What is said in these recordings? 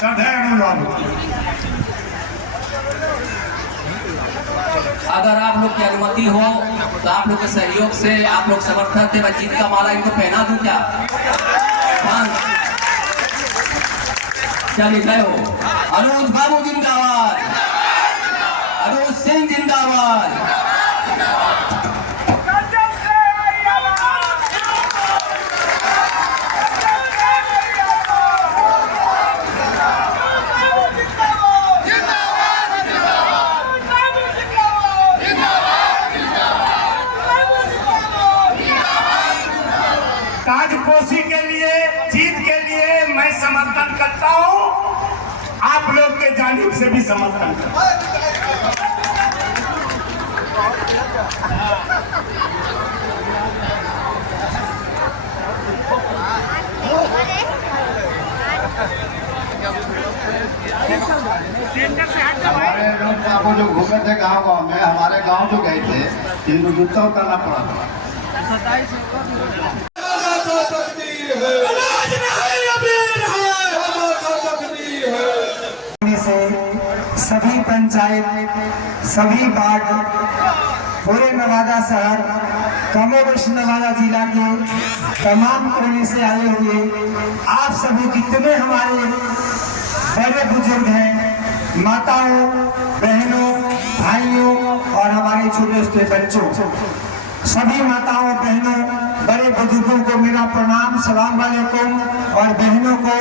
अगर आप लोग की अनुमति हो तो आप लोग के सहयोग से आप लोग समर्थन थे, मैं जीत का माला इनको पहना दूं क्या? क्या लिख रहे हो? अनुज बाबू जिंदाबाद, अनुज सिंह जिंदाबाद। ताजपोशी के लिए, जीत के लिए मैं समर्थन करता हूं, आप लोग के जानिब से भी समर्थन करता हूं। हमारे आपको जो घूमे थे गाँव में, हमारे गांव जो गए थे इनको जूता उतारना पड़ा था। से सभी पंचायत, सभी वार्ड, पूरे नवादा शहर, कमोबेश नवादा जिला के तमाम कोने से आए हुए आप सभी जितने हमारे बड़े बुजुर्ग हैं, माताओं, बहनों, भाइयों और हमारे छोटे छोटे बच्चों, सभी माताओं, बहनों, बड़े बुजुर्गों को मेरा प्रणाम, सलाम वालेकुम, और बहनों को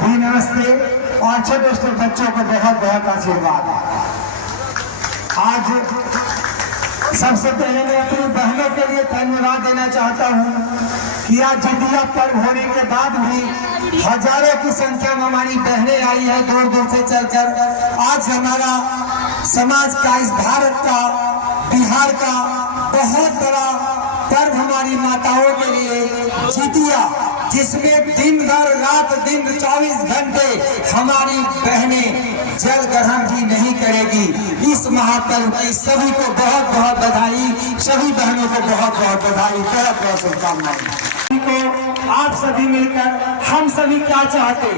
भी नमस्ते, और छोटे छोटे बच्चों को बहुत बहुत आशीर्वाद। आज सबसे पहले मैं अपनी बहनों के लिए धन्यवाद देना चाहता हूँ कि आज जितिया पर्व होने के बाद भी हजारों की संख्या में हमारी बहनें आई है दूर दूर से चलकर। आज हमारा समाज का, इस भारत का, बिहार का बहुत बड़ा पर्व हमारी माताओं के लिए जितिया, जिसमें दिन भर रात दिन 24 घंटे हमारी बहनें जल ग्रहण भी नहीं करेगी। इस महापर्व की सभी को बहुत बहुत बधाई, सभी बहनों को बहुत बहुत बधाई, बहुत बहुत शुभकामनाएं। आप सभी मिलकर हम सभी क्या चाहते?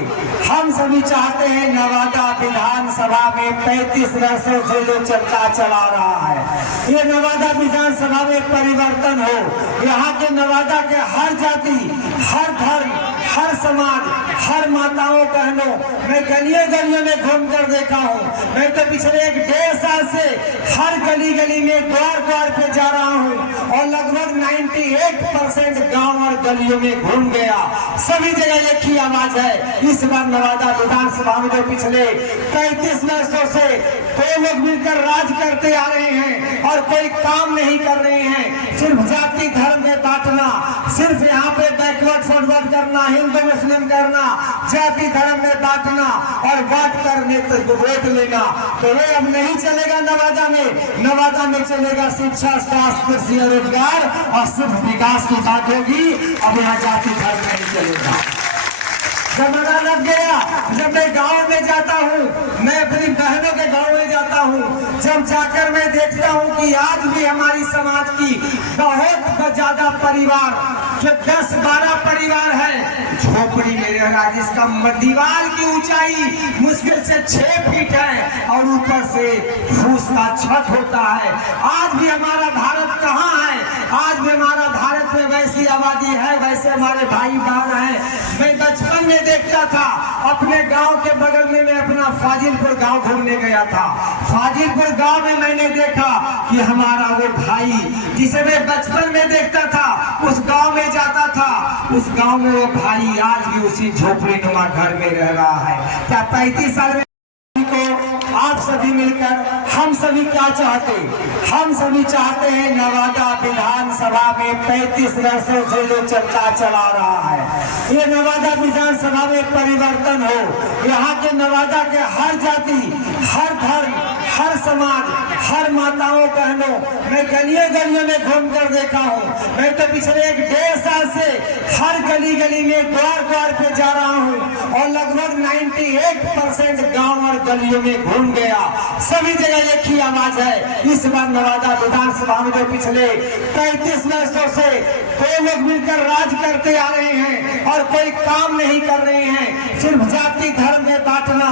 हम सभी चाहते हैं नवादा विधानसभा में 35 वर्षों से जो चर्चा चला रहा है, ये नवादा विधानसभा में परिवर्तन हो। यहाँ के नवादा के हर जाति, हर धर्म, हर समाज, हर माताओं, बहनों, मैं गलियों गलियों में घूम कर देखा हूँ। मैं तो पिछले 1.5 साल से हर गली गली में, द्वार द्वार पे जा रहा हूँ और लगभग 98% गांव और गलियों में घूम गया। सभी जगह एक ही आवाज है। इस बार नवादा विधानसभा में जो पिछले 35 वर्षों से दो लोग मिलकर राज करते आ रहे हैं और कोई काम नहीं कर रहे हैं, सिर्फ जाति धर्म में बांटना, सिर्फ यहाँ पे बैकवर्ड फॉरवर्ड करना, हिंदू मुस्लिम करना, जाति धर्म में बांटना और बांट कर वोट लेना, तो ये अब नहीं चलेगा नवादा में। नवादा में चलेगा शिक्षा, स्वास्थ्य, कृषि और रोजगार, और सिर्फ विकास की बात होगी। अब यहाँ जाति धर्म नहीं चलेगा। जमाना लग गया। जब मैं गांव में जाता हूँ, मैं अपनी बहनों के गांव में जाता हूँ, जब जाकर मैं देखता हूँ कि आज भी हमारी समाज की बहुत ज्यादा परिवार, जो 10-12 परिवार है, झोपड़ी में रह रहा, जिसका दीवार की ऊंचाई मुश्किल से 6 फीट है और ऊपर से फूस का छत होता है। आज भी हमारा भारत कहाँ है? आज भी हमारा भारत में वैसी आबादी है, वैसे हमारे भाई बहन हैं। मैं बचपन में देखता था अपने गांव के बगल में, मैं अपना फाजिलपुर गांव घूमने गया था। फाजिलपुर गांव में मैंने देखा कि हमारा वो भाई जिसे मैं बचपन में देखता था, उस गांव में जाता था, उस गांव में वो भाई आज भी उसी झोपड़ी नुमा घर में रह रहा है। क्या 35 साल में आप सभी मिलकर हम सभी क्या चाहते? हम सभी चाहते हैं नवादा विधानसभा में 35 वर्षों से जो चर्चा चला रहा है, ये नवादा विधानसभा में परिवर्तन हो। यहाँ के नवादा के हर जाति, हर धर्म, हर समाज, हर माताओं, बहनों, मैं गलियों गलियों में घूम कर देखा हूँ। मैं तो पिछले 1.5 साल से हर गली गली में, द्वार द्वार पे जा रहा हूँ और लगभग 98% गांव और गलियों में घूम गया, सभी जगह एक ही आवाज है। इस बार नवादा विधानसभा में जो पिछले 33 वर्षों से दो लोग मिलकर राज करते आ रहे हैं और कोई काम नहीं कर रहे हैं, सिर्फ जाति धर्म में बांटना,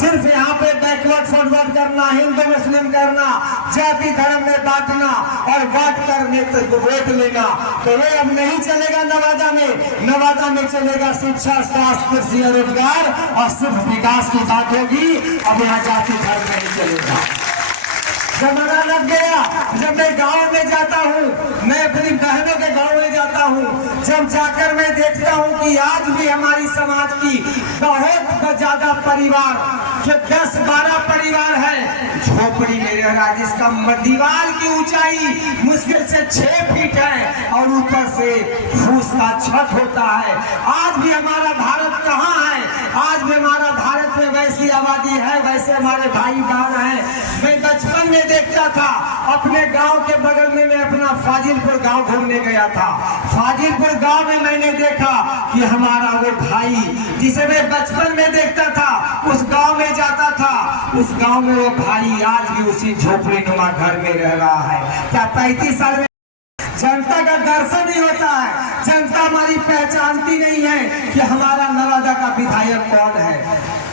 सिर्फ यहाँ पे बैकवर्ड फॉरवर्ड करना, हिंदू मुस्लिम करना, जाति धर्म में बांटना और बांट कर वोट लेना, तो ये अब नहीं चलेगा। नवादा में चलेगा शिक्षा, स्वास्थ्य, कृषि और रोजगार और सिर्फ विकास की बात होगी। अब यहाँ जाति धर्म नहीं चलेगा। जमाना लग गया। जब मैं गांव में जाता हूँ, मैं अपनी बहनों के गांव में जाता हूँ, जब जाकर मैं देखता हूँ कि आज भी हमारी समाज की बहुत ज्यादा परिवार, जो 10-12 परिवार है, झोपड़ी में रह रहा है, जिसका दीवार की ऊंचाई मुश्किल से 6 फीट है और ऊपर से फूस का छत होता है। आज भी हमारा भारत कहाँ है? आज भी हमारा भारत में वैसी आबादी है, वैसे हमारे भाई बहन हैं। मैं बचपन में देखता था अपने गांव के बगल में, मैं अपना फाजिलपुर गांव घूमने गया था। फाजिलपुर गांव में मैंने देखा कि हमारा वो भाई जिसे मैं बचपन में देखता था, उस गांव में जाता था, उस गांव में वो भाई आज भी उसी झोपड़ी नुमा घर में रह रहा है। क्या 35 साल में जनता का दर्शन नहीं होता है? जनता हमारी पहचानती नहीं है कि हमारा नवादा का विधायक कौन है।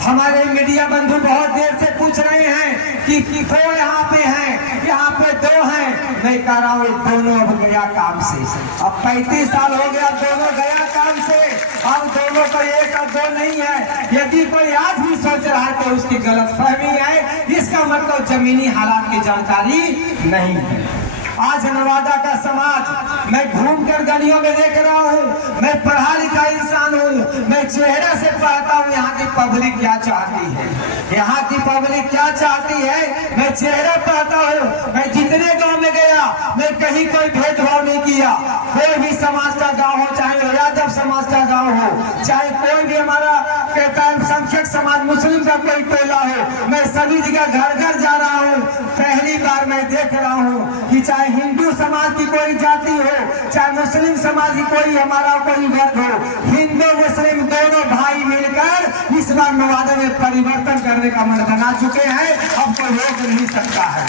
हमारे मीडिया बंधु बहुत देर से पूछ रहे हैं कि दो यहाँ पे हैं, यहाँ पे 2 हैं। मैं कह रहा हूँ दोनों अब गया काम से। अब 35 साल हो गया, दोनों गया काम से। अब दोनों को 1 और 2 नहीं है। यदि कोई आज भी सोच रहा है तो उसकी गलतफहमी है, इसका मतलब जमीनी हालात की जानकारी नहीं है। आज नवादा का समाज, मैं घूमकर गलियों में देख रहा हूँ, मैं पढ़ा लिखा इंसान हूँ, मैं चेहरे से पढ़ता हूँ यहाँ की पब्लिक क्या चाहती है, यहाँ की पब्लिक क्या चाहती है, मैं चेहरा पढ़ता हूँ। मैं जितने गांव में गया, मैं कहीं कोई भेदभाव नहीं किया। कोई भी समाज का गांव हो, चाहे यादव समाज का गांव हो, चाहे कोई भी हमारा कहता है संख्यक समाज मुस्लिम का कोई टोला हो, मैं सभी जगह घर घर जा रहा हूँ। पहली बार मैं देख रहा हूँ कि चाहे हिंदू समाज की कोई जाति हो, चाहे मुस्लिम समाज की कोई हमारा कोई वर्ग हो, हिंदू मुस्लिम दोनों भाई मिलकर इस बार नवादा में परिवर्तन करने का मन बना चुके हैं। अब कोई रोक नहीं सकता है।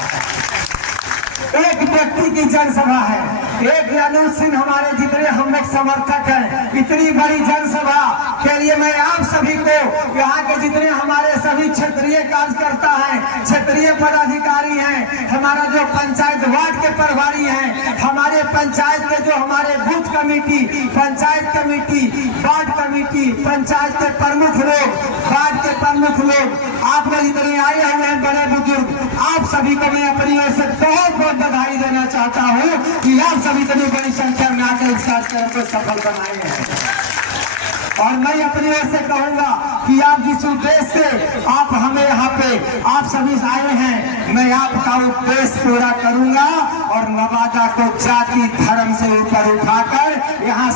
एक व्यक्ति की जनसभा है, एक अनुज सिंह हमारे जितने हम लोग समर्थक हैं, इतनी बड़ी जनसभा के लिए मैं आप सभी को, यहाँ के जितने हमारे सभी क्षेत्रीय कार्यकर्ता हैं, क्षेत्रीय पदाधिकारी हैं, हमारा जो पंचायत वार्ड के प्रभारी हैं, हमारे पंचायत के जो हमारे booth committee, panchayat committee, ward committee, panchayat के प्रमुख लोग, वार्ड के प्रमुख लोग, आप लोग जितने आए हुए हैं बड़े बुजुर्ग, आप सभी को मैं अपनी ओर से बहुत बहुत बधाई देना चाहता हूँ कि आप सभी इतनी बड़ी संख्या में आकर इस कार्यक्रम को सफल बनाए हैं। और मैं अपनी ओर से कहूंगा कि आप जिस उद्देश्य से आप हमें यहाँ पे आप सभी आए हैं, मैं आपका उद्देश्य पूरा करूंगा और नवादा को जाति धर्म से ऊपर उठाकर यहाँ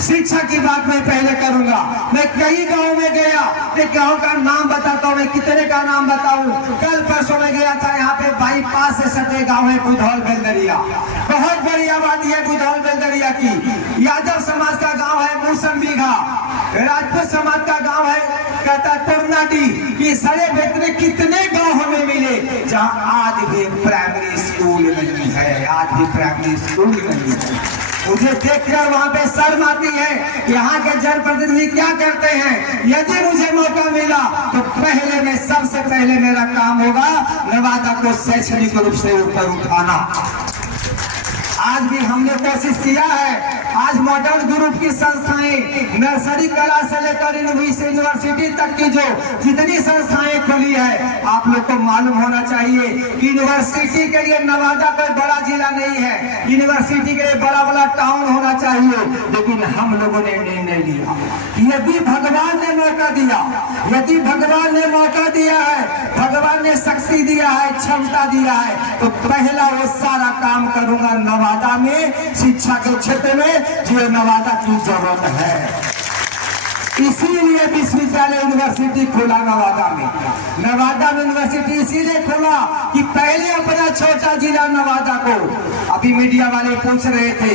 शिक्षा की बात मैं पहले करूंगा। मैं कई गांव में गया, एक गांव का नाम बताता हूँ, मैं कितने का नाम बताऊं। कल परसों में गया था, यहाँ पे बाईपास से सटे गांव है बुधौल बेलदरिया, बहुत बड़ी आबादी है बुधौल बेलदरिया की। यादव समाज का गांव है मूसंबीघा, राजपूत समाज का गांव है कहता तुरनाडी। ये सारे व्यक्ति कितने गांव हमें मिले जहां आज भी प्राइमरी स्कूल नहीं है, आज भी प्राइमरी स्कूल नहीं है। मुझे देखकर वहाँ पे शर्म आती है। यहाँ के जनप्रतिनिधि क्या करते हैं? यदि मुझे मौका मिला तो पहले में सबसे पहले मेरा काम होगा नवादा को शैक्षणिक रूप से ऊपर उठाना। आज भी हमने कोशिश किया है। आज मॉडर्न ग्रुप की संस्थाएं नर्सरी कला से लेकर यूनिवर्सिटी तक की जो जितनी संस्थाएं खुली है, आप लोग को मालूम होना चाहिए कि यूनिवर्सिटी के लिए नवादा कोई बड़ा जिला नहीं है, यूनिवर्सिटी के लिए बड़ा बड़ा टाउन होना चाहिए। लेकिन हम लोगों ने निर्णय लिया यदि भगवान ने मौका दिया, यदि भगवान ने मौका दिया है, भगवान ने शक्ति दिया है, क्षमता दिया है, तो पहला वो सारा काम करूंगा नवादा में शिक्षा के क्षेत्र में जो नवादा की जरूरत है। इसीलिए विश्वविद्यालय यूनिवर्सिटी खोला नवादा में। नवादा में यूनिवर्सिटी इसीलिए खोला कि पहले अपना छोटा जिला नवादा को, अभी मीडिया वाले पूछ रहे थे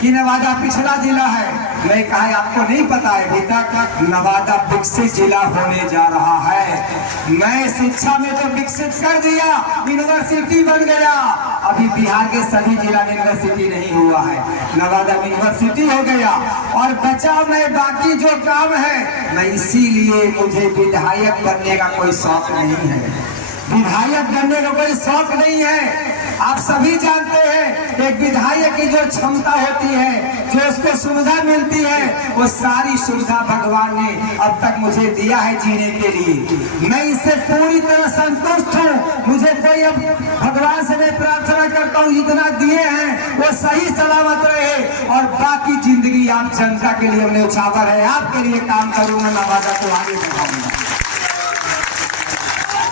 कि नवादा पिछड़ा जिला है, मैं कहा आपको नहीं पता है अभी तक नवादा विकसित जिला होने जा रहा है। मैं शिक्षा में तो विकसित कर दिया, यूनिवर्सिटी बन गया। अभी बिहार के सभी जिला में यूनिवर्सिटी नहीं हुआ है, नवादा में यूनिवर्सिटी हो गया। और बचा मैं बाकी जो काम है, मैं इसीलिए मुझे विधायक बनने का कोई शौक नहीं है, विधायक बनने का कोई शौक नहीं है। आप सभी जानते हैं एक विधायक की जो क्षमता होती है, जो उसको सुविधा मिलती है, वो सारी सुविधा भगवान ने अब तक मुझे दिया है जीने के लिए। मैं इससे पूरी तरह संतुष्ट हूँ। मुझे कोई अब भगवान से मैं प्रार्थना करता हूँ जितना दिए हैं वो सही सलामत रहे, और बाकी जिंदगी आप जनता के लिए न्यौछावर है, आपके लिए काम करूंगा, नवादा को आगे बढ़ाऊंगा।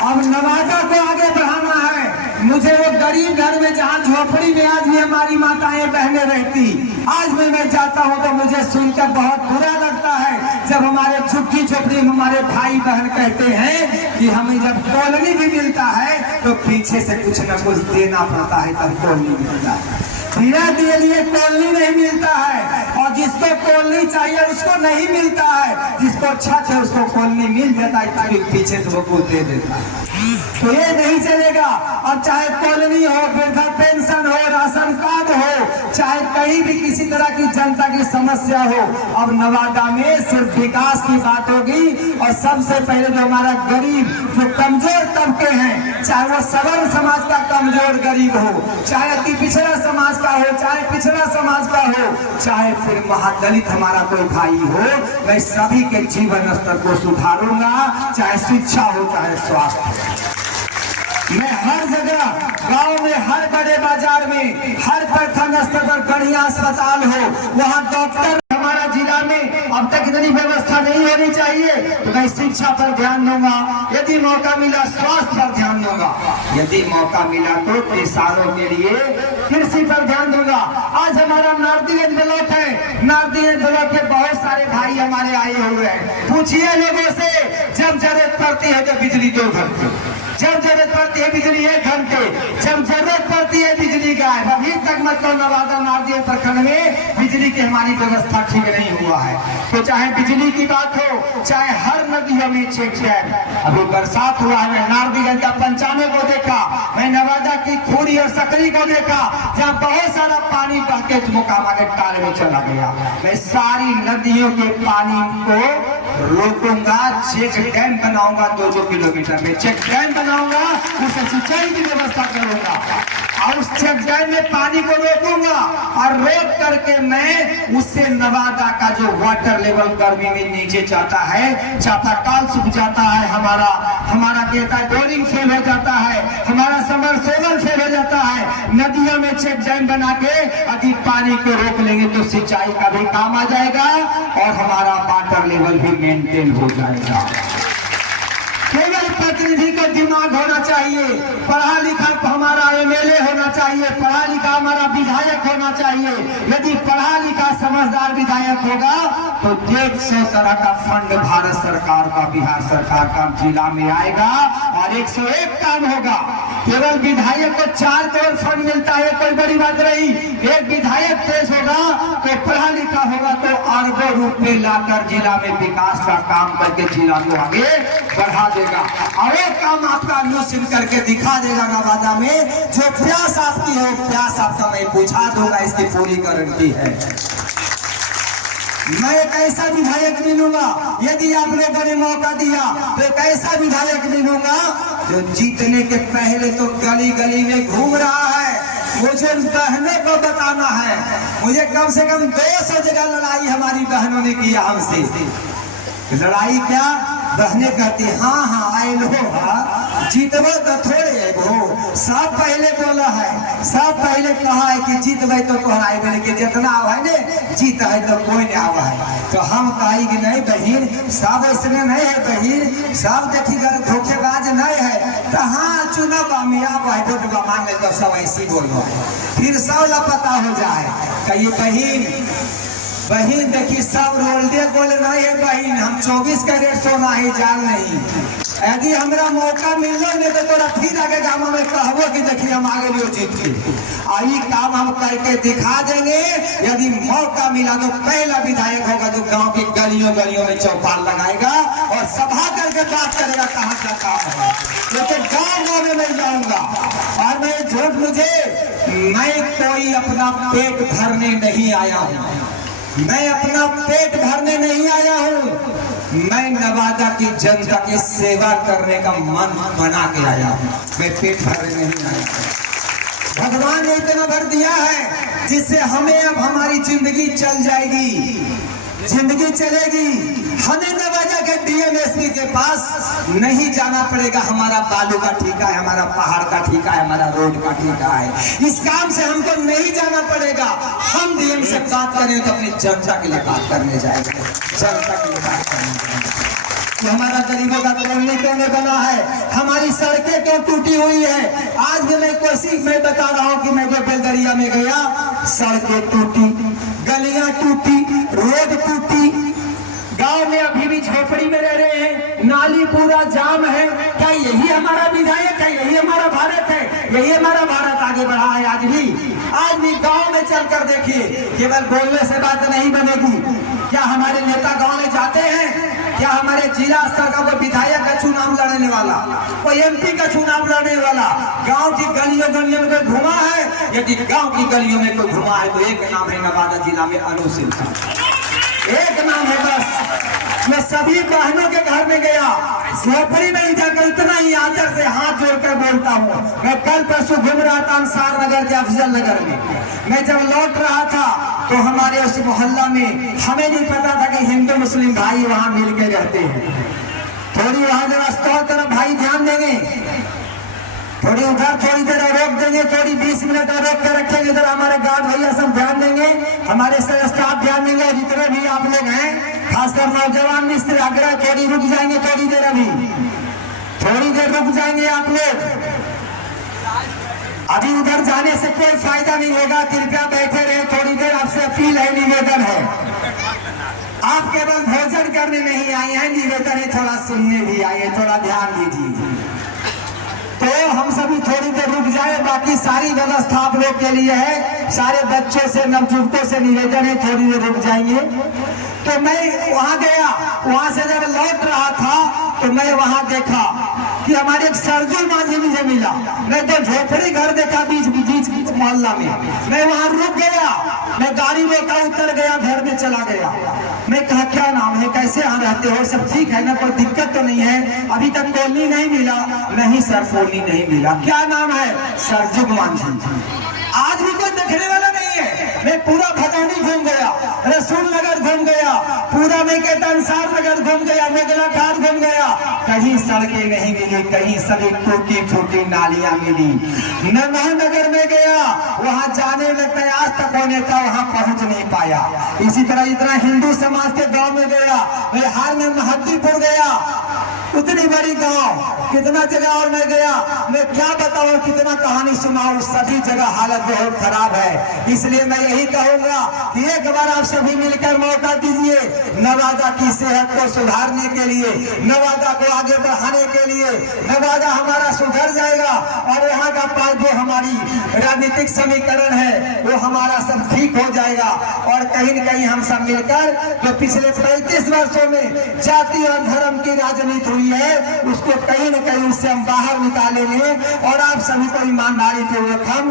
अब नवादा को आगे बढ़ाना है। मुझे वो गरीब घर में जहाँ झोपड़ी में आज भी हमारी माताएं बहनें रहती, आज भी मैं जाता हूँ तो मुझे सुनकर बहुत बुरा लगता है जब हमारे झुग्गी झोपड़ी में हमारे भाई बहन कहते हैं कि हमें जब कॉलोनी भी मिलता है तो पीछे से कुछ न कुछ देना पड़ता है तब कॉलोनी मिलता है, बिना दिए लिए कॉलोनी नहीं मिलता है। और जिसको कॉलोनी चाहिए उसको नहीं मिलता है, जिसको छत है उसको कॉलोनी मिल जाता है, पीछे से वो कुछ दे देता है। तो ये नहीं चलेगा। अब चाहे कॉलोनी हो, वृद्धा पेंशन हो, राशन कार्ड हो, चाहे कहीं भी किसी तरह की जनता की समस्या हो, अब नवादा में सिर्फ विकास की बात होगी। और सबसे पहले जो हमारा गरीब जो कमजोर तबके हैं, चाहे वो सवर्ण समाज का कमजोर गरीब हो, चाहे अति पिछड़ा समाज का हो, चाहे पिछड़ा समाज का हो, चाहे फिर महादलित हमारा कोई भाई हो, मैं सभी के जीवन स्तर को सुधारूंगा, चाहे शिक्षा हो चाहे स्वास्थ्य। मैं हर जगह गांव में, हर बड़े बाजार में, हर प्रखंड स्तर पर बढ़िया अस्पताल हो, वहां डॉक्टर हमारा जिला में अब तक इतनी व्यवस्था नहीं होनी चाहिए, तो मैं शिक्षा पर ध्यान दूंगा। यदि मौका मिला स्वास्थ्य पर ध्यान दूंगा, यदि मौका मिला तो किसानों के लिए कृषि पर ध्यान दूंगा। आज हमारा नारदीगंज ब्लॉक है, नारदीगंज ब्लॉक के बहुत सारे भाई हमारे आए हुए हैं। पूछिए लोगों से, जब जरूरत पड़ती है तो बिजली 2 घंटे, जब जरूरत पड़ती है बिजली 1 घंटे, जब जरूरत पड़ती है बिजली गायब। अभी तक मतलब नवादा नारदीगंज प्रखंड में बिजली की हमारी व्यवस्था ठीक नहीं हुआ है। तो चाहे बिजली की बात हो, चाहे हर नदियों में चेक डैम, अभी बरसात हुआ है, मैं नारदीगंज का 95 को देखा, मैं नवादा की खूरी और सकरी को देखा, जहाँ बहुत सारा पानी बह के मोकामा के टाले में चला गया। मैं सारी नदियों के पानी को रोकूंगा, चेक डैम बनाऊंगा, 2-2 किलोमीटर में चेक डैम बनाऊंगा, उसे सिंचाई की व्यवस्था करूंगा और उस चेक डैम में पानी को रोकूंगा, और रोक करके मैं उससे नवादा का जो वाटर लेवल गर्मी में नीचे जाता है, चापाकल सूख जाता है, हमारा कहता है बोरिंग फेल हो जाता है, हमारा समरसेबल फेल हो जाता है, नदियों में चेक डैम बना के अधिक पानी को रोक लेंगे तो सिंचाई का भी काम आ जाएगा और हमारा वाटर लेवल भी मेंटेन हो जाएगा। केवल प्रतिनिधि को दिमाग होना चाहिए, पढ़ा लिखा हमारा एमएलए होना चाहिए, पढ़ा लिखा हमारा विधायक होना चाहिए। यदि पढ़ा लिखा समझदार विधायक होगा तो 150 तरह का फंड भारत सरकार का, बिहार सरकार का जिला में आएगा और 101 काम होगा। केवल विधायक को 4 करोड़ फंड मिलता है, कोई बड़ी बात नहीं। एक विधायक पेश होगा तो पढ़ा लिखा होगा तो अरबों रुपए लाकर जिला में विकास का काम करके जिला को आगे बढ़ा देगा और एक काम आपका अनुशील करके दिखा देगा नवादा में। जो प्यास आपकी हो, प्यास आपका मैं बुझा दूंगा, इसकी पूरी गारंटी है। मैं एक ऐसा विधायक मिलूंगा, यदि आप लोगों ने मौका दिया तो एक ऐसा विधायक मिलूंगा जो जीतने के पहले तो गली गली में घूम रहा है। मुझे बहनों को बताना है, मुझे कम से कम 200 जगह लड़ाई हमारी बहनों ने किया हमसे। लड़ाई क्या बहने कहती, हाँ आए लो, जीतबो तो थोड़े है वो, सब पहले बोला है, सब पहले कहा है कि जीतबे तो तोहरा बने के जितना आवा है ने जीत है तो कोई नहीं आवा है। तो हम कही कि नहीं बहन, सब इसमें नहीं है बहन, सब देखी धोखेबाज नहीं है। तो हाँ चुनाव में आवा है, वोट मांगे तो सब ऐसी बोलो, फिर सब लापता हो जाए। कहिए बहन देखी सब रोल दे बोले नहीं है बहन, हम 24 कैरेट सोना ही जान नहीं। यदि हमरा मौका मिललो नहीं तो तोरा फिर आगे गाँव में कहबो कि देखिए हम आगे लियो जीत के आई काम हम करके दिखा देंगे। यदि मौका मिला तो पहला विधायक होगा जो गांव की गलियों गलियों में चौपाल लगाएगा और सभा करके बात करेगा कहाँ का काम है। लेकिन गाँव में नहीं जाऊंगा और मैं झूठ मुझे मैं कोई अपना पेट भरने नहीं आया हूँ, मैं अपना पेट भरने नहीं आया हूँ, मैं नवादा की जनता की सेवा करने का मन बना के आया हूँ, मैं पेट भरने नहीं आया हूँ। भगवान ने इतना भर दिया है जिससे हमें अब हमारी जिंदगी चल जाएगी, जिंदगी चलेगी। हमें नवादा के डीएमएसपी के पास नहीं जाना पड़ेगा। हमारा बालू का ठेका है, हमारा पहाड़ का ठेका है, हमारा रोड का ठेका है। इस काम से हमको नहीं जाना पड़ेगा। हम डीएम से बात करें तो अपनी जनता के लिए बात करने जाएंगे, जनता के लिए बात करने जाएंगे। तो हमारा गरीबों का कॉलोनी क्यों नहीं बना है, हमारी सड़कें क्यों टूटी हुई है। आज भी मैं बता रहा हूँ कि मैं जो बेलदरिया में गया, सड़कें टूटी, गलियां टूटी, रोड टूटी, गांव में अभी भी झोपड़ी में रह रहे हैं, नाली पूरा जाम है। क्या यही हमारा विधायक है, यही हमारा भारत है, यही हमारा भारत आगे बढ़ा है। आज भी गांव में चलकर देखिए, केवल बोलने से बात नहीं बनेगी। क्या हमारे नेता गांव में जाते हैं? क्या हमारे जिला स्तर का कोई विधायक का चुनाव लड़ने वाला, कोई एमपी का चुनाव लड़ने वाला गांव की गलियों गलियों में कोई घुमा है? यदि गांव की गलियों में कोई घुमा है तो एक नाम है नवादा जिला में अनु सिन्हा, एक नाम है बस। मैं सभी बहनों के घर में गया, झोपड़ी में जाकर इतना ही आदर से हाथ जोड़कर बोलता हूँ। मैं कल परसों घूम रहा था अंसार नगर के अफजल नगर में। मैं जब लौट रहा था तो हमारे उस मोहल्ला में हमें नहीं पता था कि हिंदू मुस्लिम भाई वहाँ मिल के रहते हैं। थोड़ी वहाँ जरा स्टॉल तरफ भाई ध्यान देंगे, थोड़ी उधर थोड़ी देर रोक देंगे, थोड़ी 20 मिनट और रोक कर रखेंगे। इधर हमारे गार्ड भैया सब ध्यान देंगे, हमारे स्टाफ ध्यान देंगे, जितने भी आप लोग हैं, खासकर नौजवान मिस्त्री आग्रह थोड़ी रुक जाएंगे, थोड़ी देर अभी थोड़ी देर रुक जाएंगे आप लोग। अभी उधर जाने से कोई फायदा नहीं होगा, कृपया बैठे रहे थोड़ी देर। आपसे अपील है, निवेदन है, आप केवल भोजन करने नहीं आए हैं, निवेदन है थोड़ा सुनने भी आए हैं, थोड़ा ध्यान दीजिए। तो हम सभी थोड़ी देर रुक जाए, बाकी सारी व्यवस्था आप लोग के लिए है। सारे बच्चों से नवजुवकों से निवेदन है थोड़ी देर रुक जाएंगे। तो मैं वहां गया, वहां से जब लौट रहा था तो मैं वहां देखा कि हमारे एक सरजू मांझी मुझे मिला। मैं तो झोपड़ी घर देखा बीच मोहल्ला में, मैं वहां रुक गया, मैं गाड़ी रोका, उतर गया, घर में चला गया। मैं कहा क्या नाम है, कैसे यहाँ रहते हो, सब ठीक है ना, कोई दिक्कत तो नहीं है? अभी तक कॉलोनी नहीं मिला? नहीं सर कॉलोनी नहीं मिला। क्या नाम है? सरजुग मांझी। आज भी कोई देखने वाला नहीं है। मैं पूरा भटौनी घूम गया, रसूल नगर घूम गया, पूरा मैं कहता अंसार नगर घूम गया, मोगला घाट घूम गया, कहीं सड़कें नहीं मिली, कहीं सभी टूटी फूटी नालियां मिली। नगर में गया, वहां जाने लगता है, आज तक होने था वहां पहुंच नहीं पाया। इसी तरह इतना हिंदू समाज के गांव में गया, बिहार में महद्दीपुर गया, उतनी बड़ी गांव, कितना जगह और मैं गया, मैं क्या बताऊं, कितना कहानी सुनाऊं, सभी जगह हालत बहुत खराब है। इसलिए मैं यही कहूंगा कि एक बार आप सभी मिलकर मौका दीजिए नवादा की सेहत को सुधारने के लिए, नवादा को आगे बढ़ाने के लिए। नवादा हमारा सुधर जाएगा और यहाँ का जो हमारी राजनीतिक समीकरण है वो हमारा सब ठीक हो जाएगा। और कहीं न कहीं हम सब मिलकर जो पिछले 35 वर्षों में जाति और धर्म की राजनीति हुई है उसको कहीं न कहीं उससे हम बाहर निकालेंगे। और आप सभी को ईमानदारी पूर्वक हम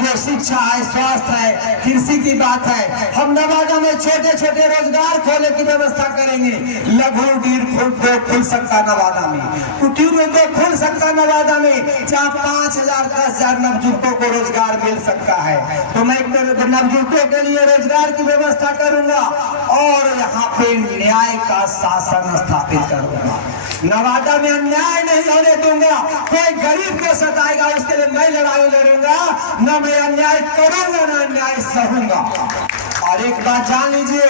जो शिक्षा है, स्वास्थ्य है, कृषि की बात है, हम नवादा में छोटे छोटे रोजगार खोलने की व्यवस्था करेंगे। लघु उद्योग खुल सकता नवादा में, कुटीर उद्योग खुल सकता नवादा में, जहाँ 5,000 10,000 नवजुवकों को रोजगार मिल सकता है। तो मैं नवजुवकों के लिए रोजगार की व्यवस्था करूंगा और यहाँ पे न्याय का शासन स्थापित करूंगा। नवादा में अन्याय नहीं होने दूंगा। कोई गरीब को सताएगा उसके लिए मैं लड़ाई लड़ूंगा, न मैं अन्याय करूंगा न अन्याय सहूंगा। और एक बात जान लीजिए,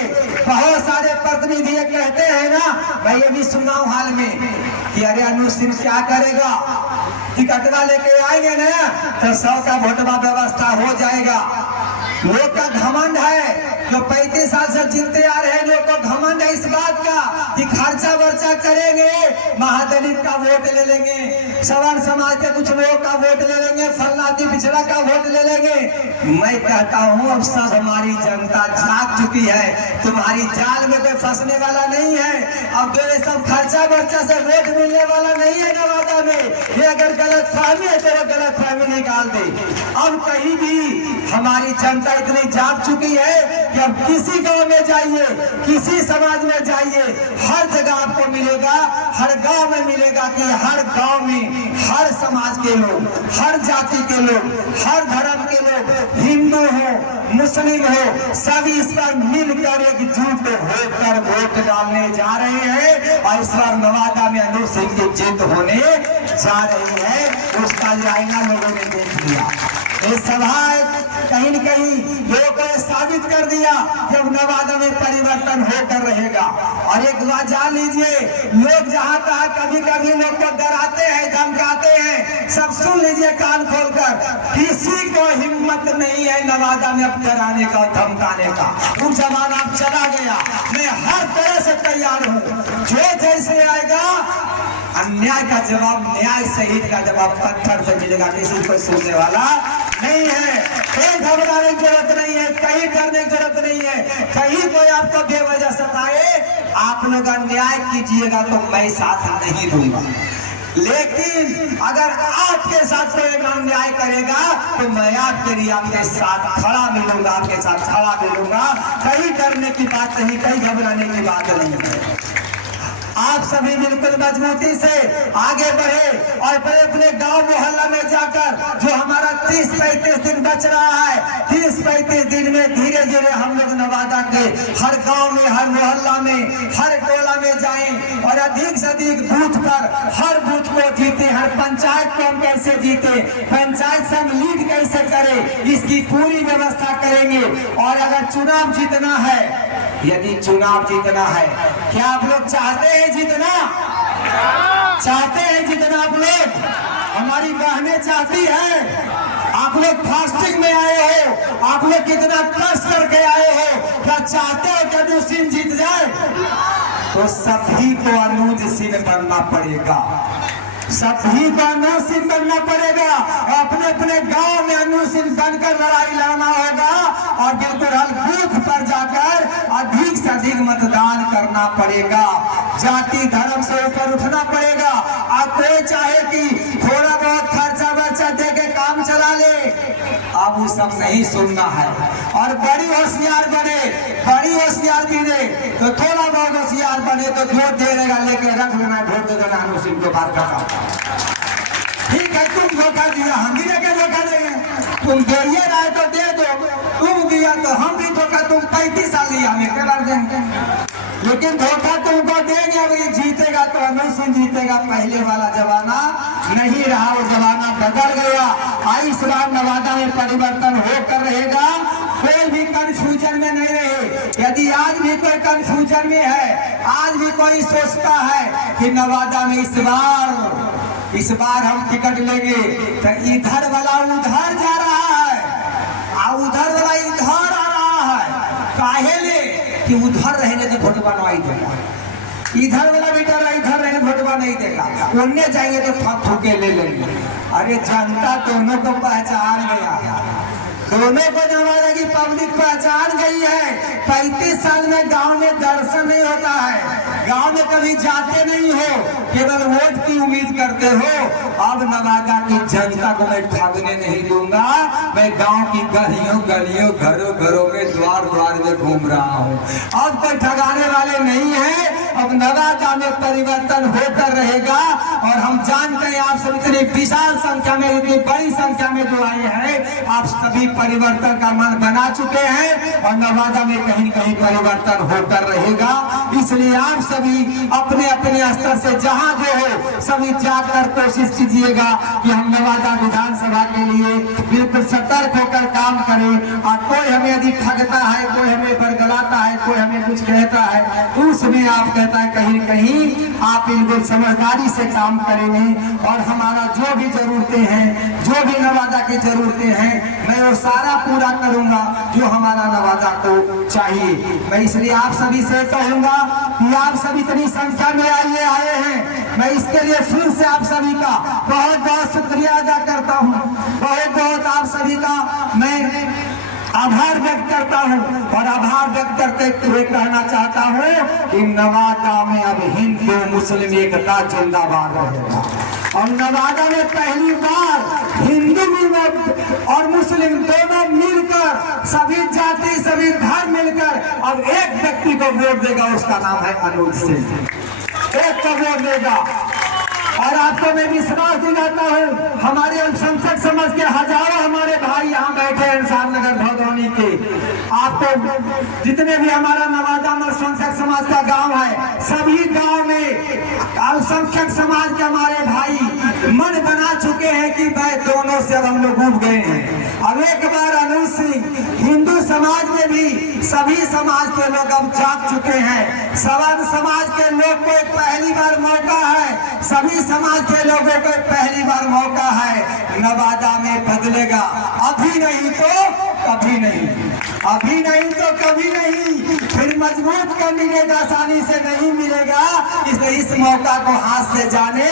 बहुत सारे प्रतिनिधि कहते हैं ना, मैं ये भी सुना हूं हाल में कि अरे अनु सिंह क्या करेगा, टिकटवा लेके आएंगे ना तो 100 का वोटवा व्यवस्था हो जाएगा। लोग का घमंड है जो 35 साल से जीतते आ रहे हैं, लोग को घमंड है इस बात का कि खर्चा वर्चा करेंगे, महादलित का वोट ले लेंगे, सवर्ण समाज के कुछ लोग का वोट ले लेंगे, फलनाती पिछड़ा का वोट ले लेंगे। मैं कहता हूँ अब सब हमारी जनता जाग चुकी है, तुम्हारी जाल में कोई फंसने वाला नहीं है। अब तो ये सब खर्चा वर्चा से वोट मिलने वाला नहीं है नवादा में। ये अगर गलत फहमी है तो वो गलत फहमी निकाल दे। अब कहीं भी हमारी जनता इतनी जाग चुकी है कि अब किसी गांव में जाइए, किसी समाज में जाइए, हर जगह आपको मिलेगा, हर गांव में मिलेगा कि हर गांव में हर समाज के लोग, हर जाति के लोग, हर धर्म के लोग, हिंदू हो मुस्लिम हो, सभी इस पर मिलकर एकजुट होकर वोट डालने जा रहे हैं। और इस बार नवादा में अनूप सिंह की जीत होने जा रही है। उसका आईना लोगों ने देख लिया। ये सभा कहीं न कहीं लोगों को साबित कर दिया कि अब नवादा में परिवर्तन होकर रहेगा। और एक बात जान लीजिए, लोग जहाँ तहाँ कभी कभी लोग को डराते हैं, धमकाते हैं, सब सुन लीजिए कान खोलकर, किसी को हिम्मत नहीं है नवादा में अब डराने का, धमकाने का। वो जमाना अब चला गया। मैं हर तरह से तैयार हूँ, जो जैसे आएगा अन्याय का जवाब, न्याय सहित का जवाब पत्थर से मिलेगा। किसी को सुनने वाला नहीं है, कहीं घबराने की जरूरत नहीं है, कहीं डरने की जरूरत नहीं है। कहीं कोई आपको बेवजह सताए, आप लोग अन्याय कीजिएगा तो मैं साथ नहीं दूंगा। लेकिन अगर आपके साथ कोई अन्याय करेगा तो मैं आपके लिए आपके साथ खड़ा मिलूंगा, आपके साथ खड़ा मिलूंगा। कहीं डरने की बात नहीं, कहीं घबराने की बात नहीं है। आप सभी बिल्कुल मजबूती से आगे बढ़े और अपने गांव मोहल्ला में जाकर, जो हमारा 30-35 दिन बच रहा है, 30-35 दिन में धीरे धीरे हम लोग नवादा के हर गांव में, हर मोहल्ला में, हर टोला में जाएं और अधिक से अधिक बूथ पर, हर बूथ को जीते, हर पंचायत को हम कैसे जीते, पंचायत से हम लीड कैसे करें, इसकी पूरी व्यवस्था करेंगे। और अगर चुनाव जीतना है, यदि चुनाव जीतना है, क्या आप लोग चाहते हैं जीतना? चाहते हैं जीतना आप लोग? हमारी बहनें चाहती है। आप लोग फास्टिंग में आए हो, आप लोग कितना कष्ट करके आए हो, क्या चाहते हो कि अनूप सिंह जीत जाए? तो सभी को अनूप सिंह बनना पड़ेगा, सभी को अनूप सिंह बनना पड़ेगा। अपने अपने गांव में अनूप सिंह बनकर लड़ाई लड़ना होगा और बिल्कुल हर बूथ पर जाकर अधिक से अधिक मतदान करना पड़ेगा। जाति धर्म से ऊपर उठना पड़ेगा। अब कोई चाहे कि थोड़ा बहुत खर्चा वर्चा दे के काम चला ले, अब वो सब नहीं सुनना है। और बड़ी होशियार बने, बड़ी होशियार बने तो थोड़ा बहुत होशियार बने तो वोट दे देगा, लेके रख लेना, वोट दे देना अनूप सिंह को बात करना। ठीक है, तुम धोखा दिया, हम भी लेके धोखा देंगे। तुम दे रहे तो दे दो, तुम दिया तो हम भी धोखा, तुम 35 साल लिया, हम एक बार देंगे, लेकिन धोखा तुमको देंगे। अब ये जीतेगा तो अनूप सिंह जीतेगा। पहले वाला जमाना नहीं रहा, वो जमाना बदल गया। इस बार नवादा में परिवर्तन होकर रहेगा, कोई भी कंफ्यूजन में नहीं रहे। यदि आज भी कोई कंफ्यूजन में है, आज भी कोई सोचता है कि नवादा में इस बार हम टिकट लेंगे तो इधर वाला उधर जा रहा है और उधर वाला इधर आ रहा है, काहे ले कि उधर रहेंगे तो वोटवा नहीं देगा, इधर वाला भी डर इधर रहेंगे वोटवा नहीं देगा, उन्हें जाएंगे तो ठप ठुके ले लेंगे। अरे जनता दोनों को पहचान गया, दोनों को नवादा की पब्लिक पहचान गई है। 35 साल में गांव में दर्शन नहीं होता है, गांव में कभी जाते नहीं हो, केवल वोट की उम्मीद करते हो। अब नवादा की जनता को मैं ठगने नहीं दूंगा। मैं गांव की गलियों गलियों, घरों घरों में, द्वार द्वार में घूम रहा हूं। अब कोई ठगाने वाले नहीं है। अब नवादा में परिवर्तन होकर रहेगा और हम जानते हैं आप सब इतनी विशाल संख्या में, इतनी बड़ी संख्या में जो आए हैं, आप सभी परिवर्तन का मन बना चुके हैं और नवादा में कहीं कहीं परिवर्तन होकर रहेगा। इसलिए आप सभी अपने अपने स्तर से जहां जो हो, सभी जाकर कोशिश कीजिएगा कि हम नवादा विधानसभा के लिए बिल्कुल सतर्क होकर काम करें। और कोई हमें यदि ठगता है, कोई हमें बरगलाता है, कोई हमें कुछ कहता है, तो उसमें आप कहते लगता है कहीं न कहीं आप इनको समझदारी से काम करेंगे और हमारा जो भी जरूरतें हैं, जो भी नवादा की जरूरतें हैं, मैं वो सारा पूरा करूंगा जो हमारा नवादा को चाहिए। मैं इसलिए आप सभी से कहूंगा कि आप सभी इतनी संख्या में आए हैं, मैं इसके लिए फिर से आप सभी का बहुत बहुत शुक्रिया अदा करता हूँ। बहुत बहुत आप सभी का मैं आभार व्यक्त करता हूँ और आभार व्यक्त करते हुए कहना चाहता हूँ कि नवादा में अब हिंदू मुस्लिम एकता जिंदाबाद रहेगा और नवादा में पहली बार हिंदू और मुस्लिम दोनों मिलकर, सभी जाति सभी धर्म मिलकर अब एक व्यक्ति को वोट देगा, उसका नाम है अनुज सिंह। एक को वोट देगा और आपको मैं विश्वास दिलाता हूँ, हमारे अल्पसंख्यक समाज के हजारों हमारे भाई यहाँ बैठे हैं इंसार नगर भदौनी के। आपको जितने भी हमारा नवादा में अल्पसंख्यक समाज का गांव है, सभी गांव में अल्पसंख्यक समाज के हमारे भाई मन बना चुके हैं कि भाई दोनों से अब हम लोग उब गए हैं। अब एक बार अनुज सिंह, हिंदू समाज में भी सभी समाज के लोग अब जाग चुके हैं। सवर्ण समाज के लोग को पहली बार मौका है, सभी समाज के लोगों को पहली बार मौका है। नवादा में बदलेगा, अभी नहीं तो कभी नहीं, अभी नहीं तो कभी नहीं। फिर मजबूत कैंडिडेट आसानी से नहीं मिलेगा, इसलिए इस मौका को हाथ से जाने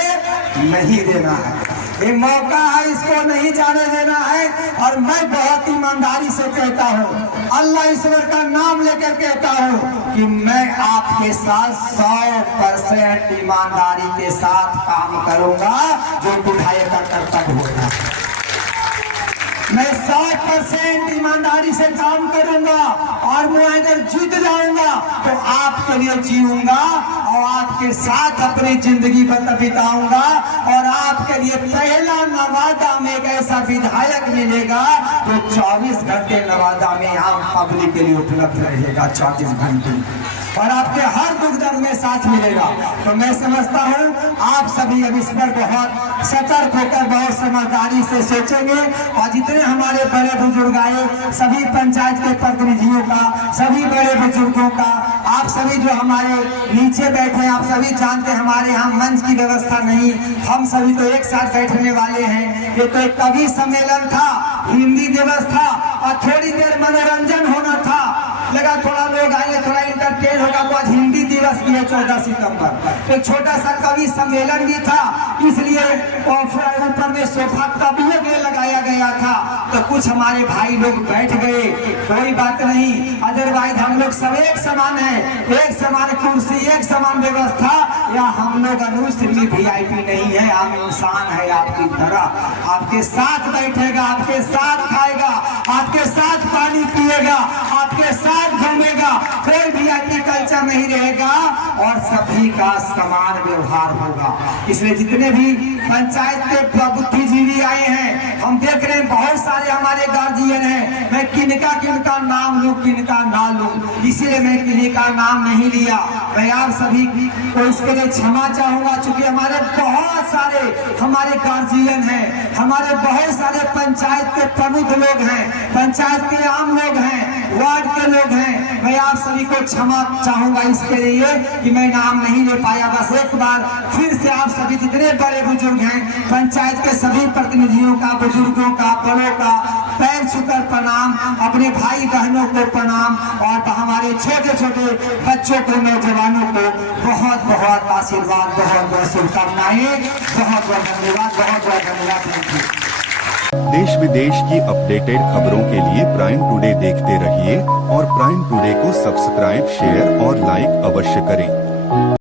नहीं देना है। ये मौका है, इसको नहीं जाने देना है। और मैं बहुत ईमानदारी से कहता हूँ, अल्लाह ईश्वर का नाम लेकर कहता हूँ कि मैं आपके साथ 100% ईमानदारी के साथ काम करूंगा, जो विधायक का कर्तव्य होगा। मैं 100% ईमानदारी से काम करूंगा और मैं अगर जीत जाऊंगा तो आपके लिए जीऊंगा और आपके साथ अपनी जिंदगी बिताऊंगा और आपके लिए पहला नवादा में एक ऐसा विधायक मिलेगा जो 24 घंटे नवादा में आम पब्लिक के लिए उपलब्ध रहेगा, 24 घंटे, और आपके हर दुख दर्द में साथ मिलेगा। तो मैं समझता हूँ आप सभी अब इस पर बहुत सतर्क होकर बहुत समझदारी से सोचेंगे और जितने हमारे बड़े बुजुर्ग आए, सभी पंचायत के प्रतिनिधियों का, सभी बड़े बुजुर्गों का, आप सभी जो हमारे नीचे बैठे हैं, आप सभी जानते हैं हमारे यहाँ मंच की व्यवस्था नहीं, हम सभी तो एक साथ बैठने वाले हैं। ये तो एक कवि सम्मेलन था, हिंदी दिवस था और थोड़ी देर मनोरंजन होना था, लगा थोड़ा लोग आएंगे, थोड़ा इंटरटेन होगा। तो आज हिंदी दिवस भी है 14 सितंबर, तो छोटा सा कवि सम्मेलन भी था, इसलिए ऊपर में सोफा कवियों के लगाया गया था। तो कुछ हमारे भाई लोग बैठ गए, कोई बात नहीं, अदरवाइज हम लोग सब एक समान है, एक समान कुर्सी, एक समान व्यवस्था। या हम लोग अनुज सिंह VIP नहीं है, आम इंसान है आपकी तरह, आपके साथ बैठेगा, आपके साथ खाएगा, आपके साथ पानी पिएगा, आपके साथ घूमेगा, कोई VIP कल्चर नहीं रहेगा और सभी का समान व्यवहार होगा। इसलिए जितने भी पंचायत के बुद्धिजीवी आए हैं, हम देख रहे हैं बहुत सारे हमारे गार्जियन हैं, मैं किनका नाम लूं, किनका ना लूं, इसीलिए मैं किन्हीं का नाम नहीं लिया। मैं आप सभी को इसके लिए क्षमा चाहूंगा, चूंकि हमारे बहुत सारे हमारे गार्जियन हैं, हमारे बहुत सारे पंचायत के प्रमुख लोग हैं, पंचायत के आम लोग हैं, वार्ड के लोग हैं। मैं आप सभी को क्षमा चाहूंगा इसके लिए कि मैं नाम नहीं ले पाया। बस एक बार फिर से आप सभी जितने बड़े बुजुर्ग हैं, पंचायत के सभी प्रतिनिधियों का, बुजुर्गों का, बड़ों का पैर छूकर प्रणाम, अपने भाई बहनों को प्रणाम और हमारे छोटे छोटे बच्चों को, नौजवानों को बहुत बहुत आशीर्वाद, बहुत बहुत शुभकामनाएं, बहुत बहुत धन्यवाद, बहुत बहुत धन्यवाद। देश विदेश की अपडेटेड खबरों के लिए प्राइम टुडे देखते रहिए और प्राइम टुडे को सब्सक्राइब, शेयर और लाइक अवश्य करें।